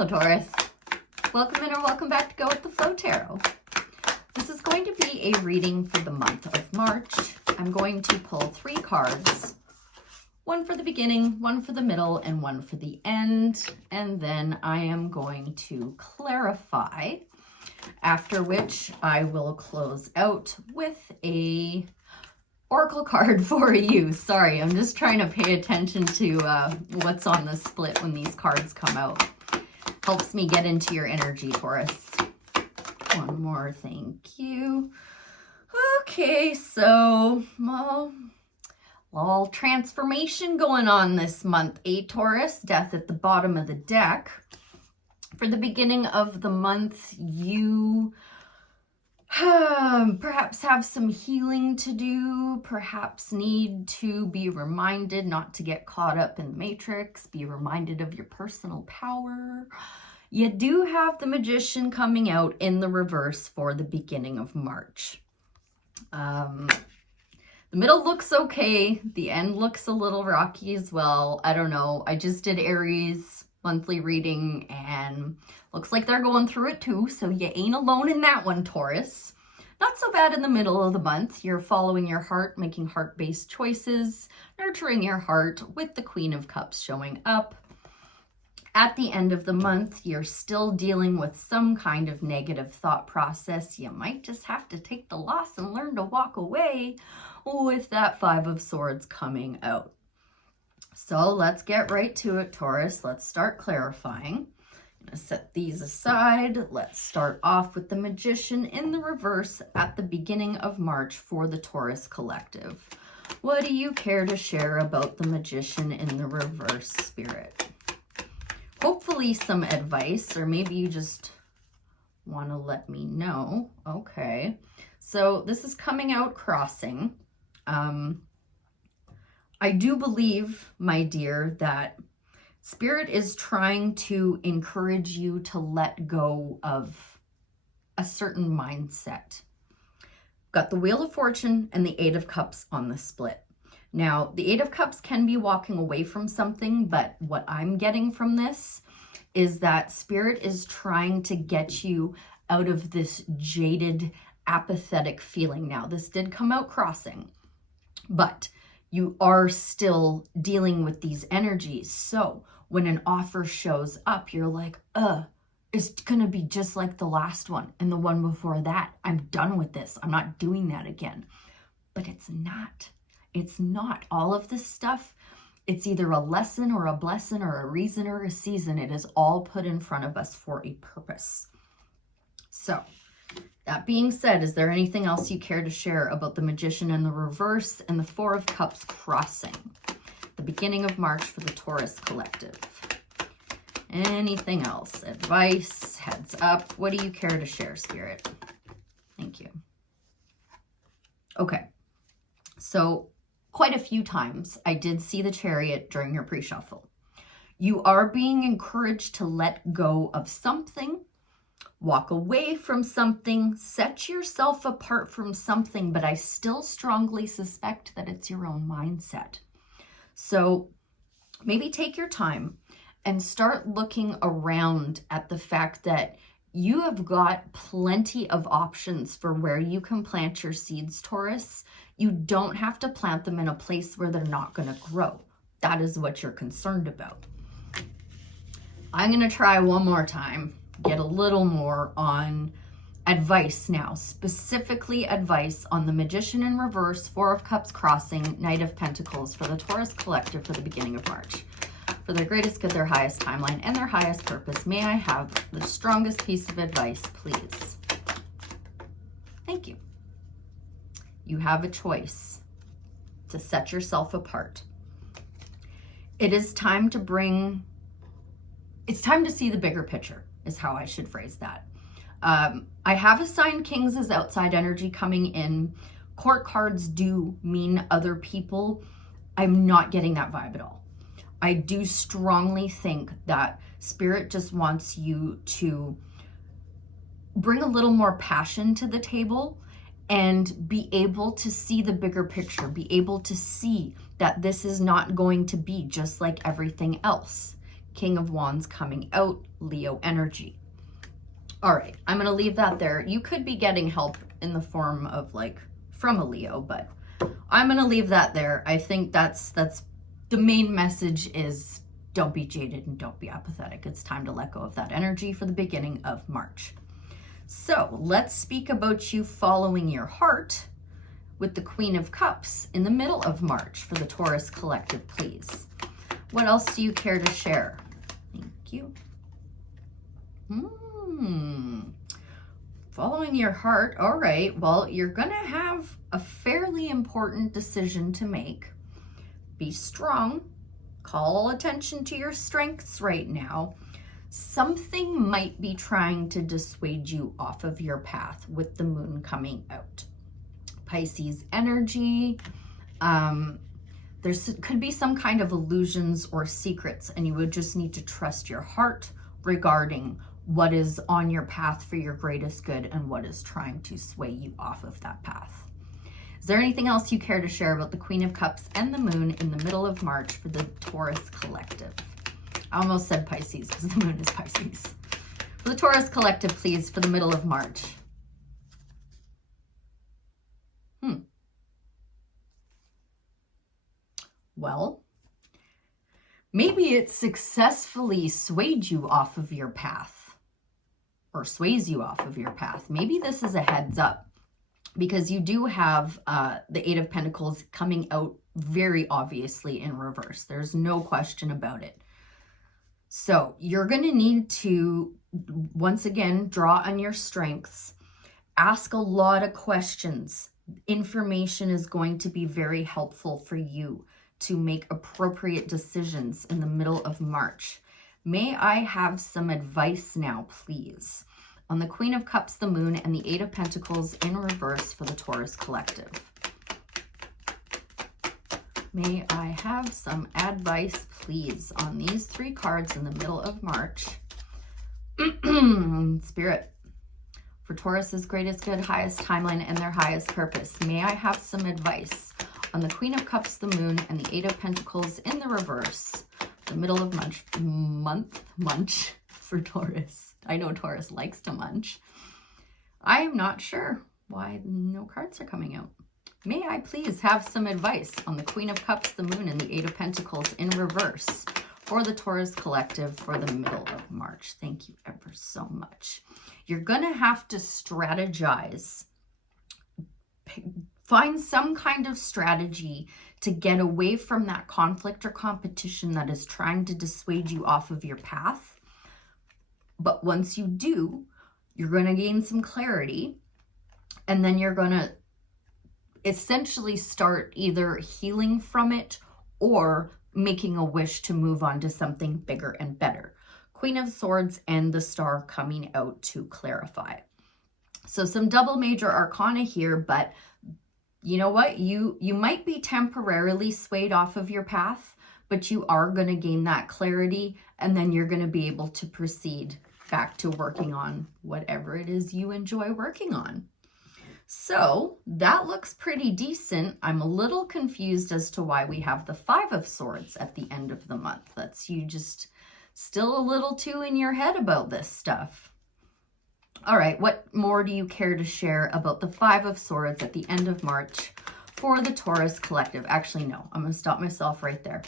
Hello, Taurus. Welcome in or welcome back to Go With The Flow Tarot. This is going to be a reading for the month of March. I'm going to pull 3 cards. One for the beginning, one for the middle, and one for the end. And then I am going to clarify, after which I will close out with a oracle card for you. Sorry, I'm just trying to pay attention to what's on the split when these cards come out. Helps me get into your energy, Taurus. One more, thank you. Okay, so, all transformation going on this month, Taurus. Death at the bottom of the deck. For the beginning of the month, you perhaps have some healing to do, perhaps need to be reminded not to get caught up in the matrix, be reminded of your personal power. You do have the Magician coming out in the reverse for the beginning of March. The middle looks okay. The end looks a little rocky as well. I don't know. I just did Aries monthly reading and looks like they're going through it too. So you ain't alone in that one, Taurus. Not so bad in the middle of the month. You're following your heart, making heart-based choices, nurturing your heart with the Queen of Cups showing up. At the end of the month, you're still dealing with some kind of negative thought process. You might just have to take the loss and learn to walk away with that 5 of Swords coming out. So let's get right to it, Taurus. Let's start clarifying. I'm going to set these aside. Let's start off with the Magician in the reverse at the beginning of March for the Taurus collective. What do you care to share about the Magician in the reverse, Spirit? Hopefully some advice, or maybe you just want to let me know. Okay, so this is coming out crossing. I do believe, my dear, that Spirit is trying to encourage you to let go of a certain mindset. Got the Wheel of Fortune and the 8 of Cups on the split. Now, the 8 of Cups can be walking away from something, but what I'm getting from this is that Spirit is trying to get you out of this jaded, apathetic feeling. Now, this did come out crossing, but you are still dealing with these energies. So when an offer shows up, you're like, it's gonna be just like the last one and the one before that. I'm done with this. I'm not doing that again. But it's not. It's not. All of this stuff, it's either a lesson or a blessing or a reason or a season. It is all put in front of us for a purpose. So that being said, is there anything else you care to share about the Magician in the reverse and the 4 of Cups crossing? The beginning of March for the Taurus collective. Anything else? Advice, heads up. What do you care to share, Spirit? Thank you. Okay. So quite a few times I did see the Chariot during your pre-shuffle. You are being encouraged to let go of something, walk away from something, set yourself apart from something, but I still strongly suspect that it's your own mindset. So maybe take your time and start looking around at the fact that you have got plenty of options for where you can plant your seeds, Taurus. You don't have to plant them in a place where they're not going to grow. That is what you're concerned about. I'm going to try one more time, get a little more on advice now, specifically advice on the Magician in reverse, 4 of Cups crossing, Knight of Pentacles for the Taurus collective for the beginning of March. For their greatest good, their highest timeline, and their highest purpose, may I have the strongest piece of advice, please? Thank you. You have a choice to set yourself apart. It is time to it's time to see the bigger picture, is how I should phrase that. I have assigned Kings as outside energy coming in. Court cards do mean other people. I'm not getting that vibe at all. I do strongly think that Spirit just wants you to bring a little more passion to the table and be able to see the bigger picture, be able to see that this is not going to be just like everything else. King of Wands coming out, Leo energy. All right, I'm going to leave that there. You could be getting help in the form of like from a Leo, but I'm going to leave that there. I think that's the main message is don't be jaded and don't be apathetic. It's time to let go of that energy for the beginning of March. So let's speak about you following your heart with the Queen of Cups in the middle of March for the Taurus collective, please. What else do you care to share? Thank you. Following your heart. All right. Well, you're going to have a fairly important decision to make. Be strong. Call attention to your strengths right now. Something might be trying to dissuade you off of your path with the moon coming out. Pisces energy. There could be some kind of illusions or secrets, and you would just need to trust your heart regarding what is on your path for your greatest good and what is trying to sway you off of that path. Is there anything else you care to share about the Queen of Cups and the moon in the middle of March for the Taurus collective? I almost said Pisces because the moon is Pisces. For the Taurus collective, please, for the middle of March. Well, maybe it successfully swayed you off of your path or sways you off of your path. Maybe this is a heads up because you do have the Eight of Pentacles coming out very obviously in reverse. There's no question about it. So you're going to need to, once again, draw on your strengths, ask a lot of questions. Information is going to be very helpful for you to make appropriate decisions in the middle of March. May I have some advice now, please, on the Queen of Cups, the moon, and the Eight of Pentacles in reverse for the Taurus collective? May I have some advice, please, on these three cards in the middle of March? Spirit, for Taurus's greatest good, highest timeline, and their highest purpose, may I have some advice on the Queen of Cups, the moon, and the Eight of Pentacles in the reverse, the middle of munch for Taurus. I know Taurus likes to munch. I am not sure why no cards are coming out. May I please have some advice on the Queen of Cups, the moon, and the Eight of Pentacles in reverse for the Taurus collective for the middle of March? Thank you ever so much. You're going to have to strategize. Find some kind of strategy to get away from that conflict or competition that is trying to dissuade you off of your path. But once you do, you're going to gain some clarity, and then you're going to essentially start either healing from it or making a wish to move on to something bigger and better. Queen of Swords and the Star coming out to clarify. So some double major arcana here, but you know what? You might be temporarily swayed off of your path, but you are going to gain that clarity, and then you're going to be able to proceed back to working on whatever it is you enjoy working on. So that looks pretty decent. I'm a little confused as to why we have the Five of Swords at the end of the month. That's you just still a little too in your head about this stuff. All right, what more do you care to share about the Five of Swords at the end of March for the Taurus collective? Actually, no, I'm going to stop myself right there.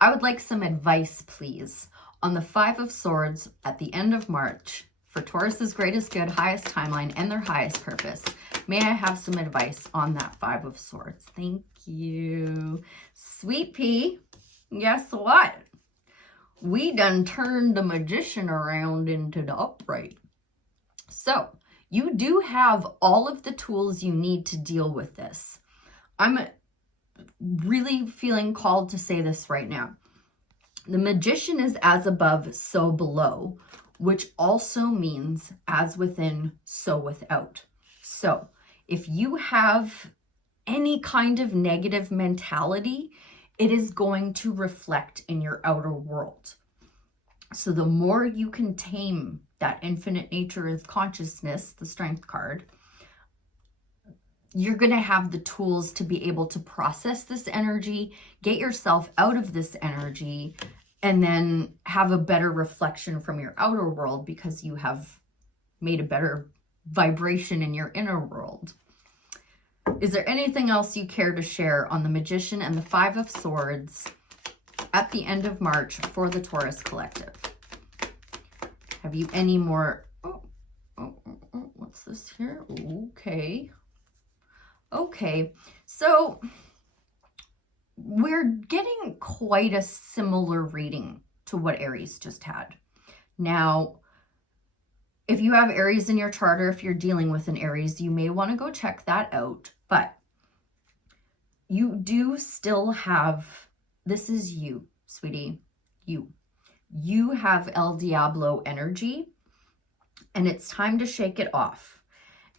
I would like some advice, please, on the Five of Swords at the end of March for Taurus's greatest good, highest timeline, and their highest purpose. May I have some advice on that Five of Swords? Thank you. Sweet pea, guess what? We done turned the Magician around into the upright. So you do have all of the tools you need to deal with this. I'm really feeling called to say this right now. The Magician is as above, so below, which also means as within, so without. So if you have any kind of negative mentality, it is going to reflect in your outer world. So the more you can tame that infinite nature of consciousness, the Strength card, you're going to have the tools to be able to process this energy, get yourself out of this energy, and then have a better reflection from your outer world because you have made a better vibration in your inner world. Is there anything else you care to share on the Magician and the Five of Swords at the end of March for the Taurus collective? Have you any more? What's this here? Okay. So we're getting quite a similar reading to what Aries just had. Now, if you have Aries in your chart, or if you're dealing with an Aries, you may want to go check that out. But you do still have, this is you, sweetie, you. You have El Diablo energy, and it's time to shake it off.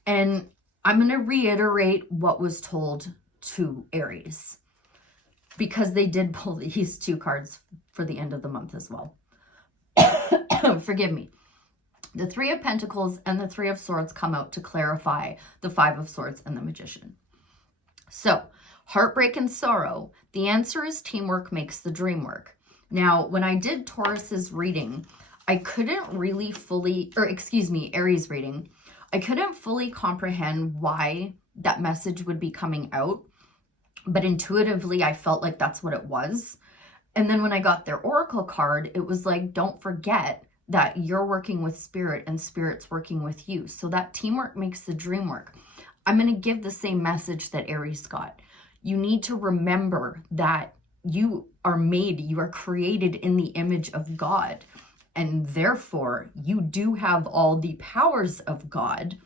And I'm going to reiterate what was told to Aries, because they did pull these two cards for the end of the month as well. Forgive me. The Three of Pentacles and the Three of Swords come out to clarify the Five of Swords and the Magician. So, heartbreak and sorrow. The answer is teamwork makes the dream work. Now, when I did Taurus's reading, I couldn't really fully, Aries reading, I couldn't fully comprehend why that message would be coming out. But intuitively, I felt like that's what it was. And then when I got their oracle card, it was like, don't forget that you're working with spirit and spirit's working with you. So that teamwork makes the dream work. I'm going to give the same message that Aries got. You need to remember that you are made, you are created in the image of God. And therefore, you do have all the powers of God.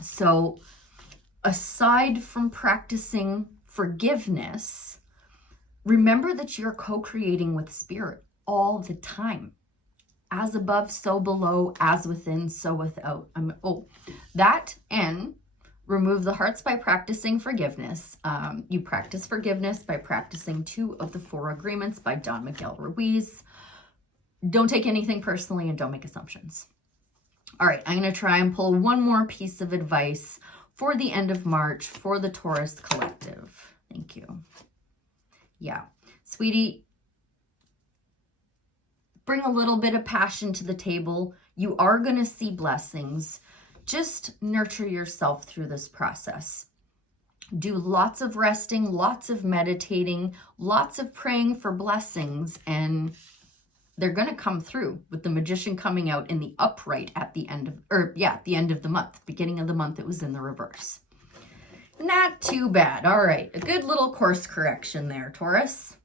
So aside from practicing forgiveness, remember that you're co-creating with spirit all the time. As above, so below, as within, so without. That and remove the hearts by practicing forgiveness. You practice forgiveness by practicing 2 of the 4 agreements by Don Miguel Ruiz. Don't take anything personally and don't make assumptions. All right, I'm going to try and pull one more piece of advice for the end of March for the Taurus collective. Thank you. Yeah, sweetie, bring a little bit of passion to the table. You are going to see blessings. Just nurture yourself through this process. Do lots of resting, lots of meditating, lots of praying for blessings, and they're going to come through with the Magician coming out in the upright at the end of, the end of the month. Beginning of the month, it was in the reverse. Not too bad. All right, a good little course correction there, Taurus.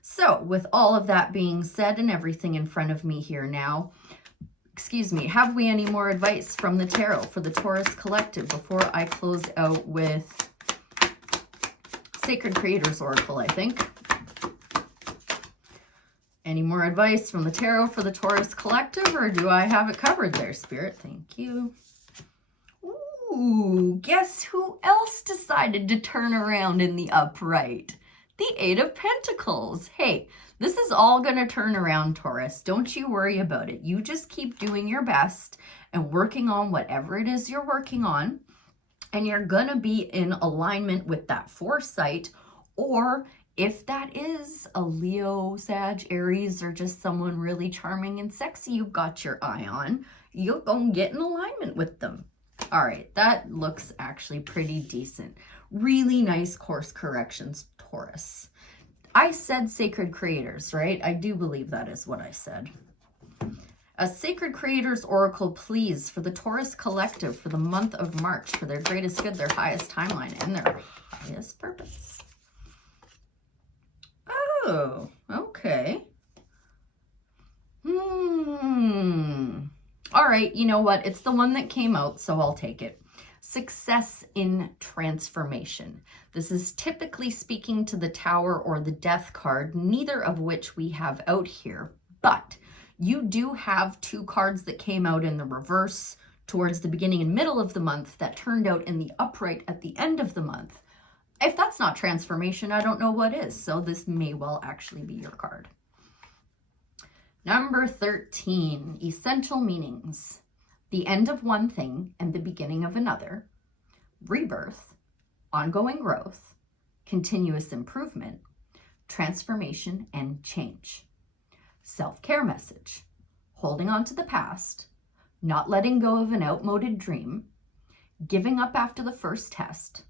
So with all of that being said and everything in front of me here now, have we any more advice from the tarot for the Taurus collective before I close out with Sacred Creators Oracle, I think? Any more advice from the tarot for the Taurus collective, or do I have it covered there, Spirit? Thank you. Ooh, guess who else decided to turn around in the upright? The Eight of Pentacles. Hey, this is all going to turn around, Taurus. Don't you worry about it. You just keep doing your best and working on whatever it is you're working on. And you're going to be in alignment with that foresight. Or if that is a Leo, Sag, Aries, or just someone really charming and sexy you've got your eye on, you'll go get in alignment with them. All right, that looks actually pretty decent. Really nice course corrections, Taurus. I said Sacred Creators, right? I do believe that is what I said. A Sacred Creators Oracle, please, for the Taurus collective for the month of March, for their greatest good, their highest timeline, and their highest purpose. Oh, okay. All right, you know what? It's the one that came out, so I'll take it. Success in transformation. This is typically speaking to the Tower or the Death card, neither of which we have out here, but you do have 2 cards that came out in the reverse towards the beginning and middle of the month that turned out in the upright at the end of the month. If that's not transformation, I don't know what is, so this may well actually be your card. Number 13, essential meanings. The end of one thing and the beginning of another. Rebirth, ongoing growth, continuous improvement, transformation, and change. self-care message, holding on to the past, not letting go of an outmoded dream, giving up after the first test,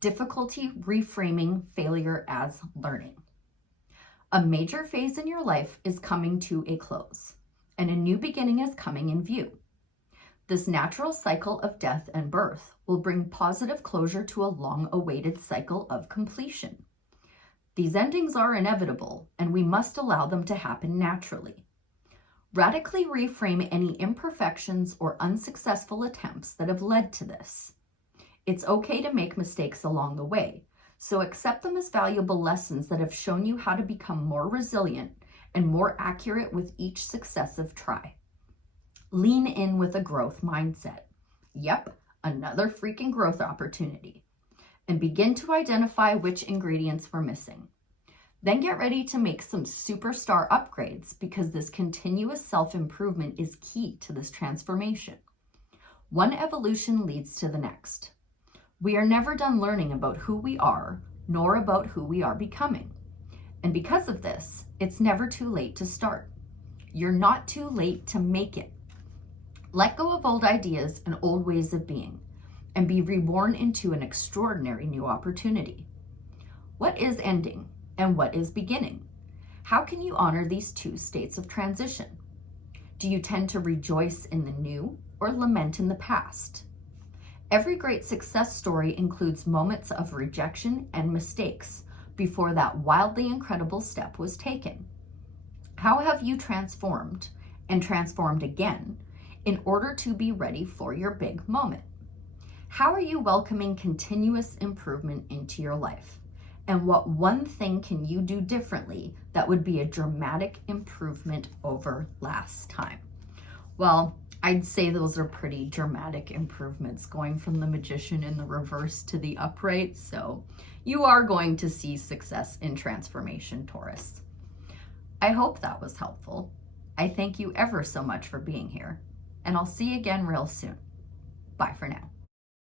difficulty reframing failure as learning. A major phase in your life is coming to a close, and a new beginning is coming in view. This natural cycle of death and birth will bring positive closure to a long-awaited cycle of completion. These endings are inevitable, and we must allow them to happen naturally. Radically reframe any imperfections or unsuccessful attempts that have led to this. It's okay to make mistakes along the way, so accept them as valuable lessons that have shown you how to become more resilient and more accurate with each successive try. Lean in with a growth mindset. Yep, another freaking growth opportunity. And begin to identify which ingredients were missing. Then get ready to make some superstar upgrades, because this continuous self-improvement is key to this transformation. One evolution leads to the next. We are never done learning about who we are, nor about who we are becoming. And because of this, it's never too late to start. You're not too late to make it. Let go of old ideas and old ways of being, and be reborn into an extraordinary new opportunity. What is ending and what is beginning? How can you honor these two states of transition? Do you tend to rejoice in the new or lament in the past? Every great success story includes moments of rejection and mistakes before that wildly incredible step was taken. How have you transformed and transformed again in order to be ready for your big moment? How are you welcoming continuous improvement into your life? And what one thing can you do differently that would be a dramatic improvement over last time? Well, I'd say those are pretty dramatic improvements, going from the Magician in the reverse to the upright. So you are going to see success in transformation, Taurus. I hope that was helpful. I thank you ever so much for being here, and I'll see you again real soon. Bye for now.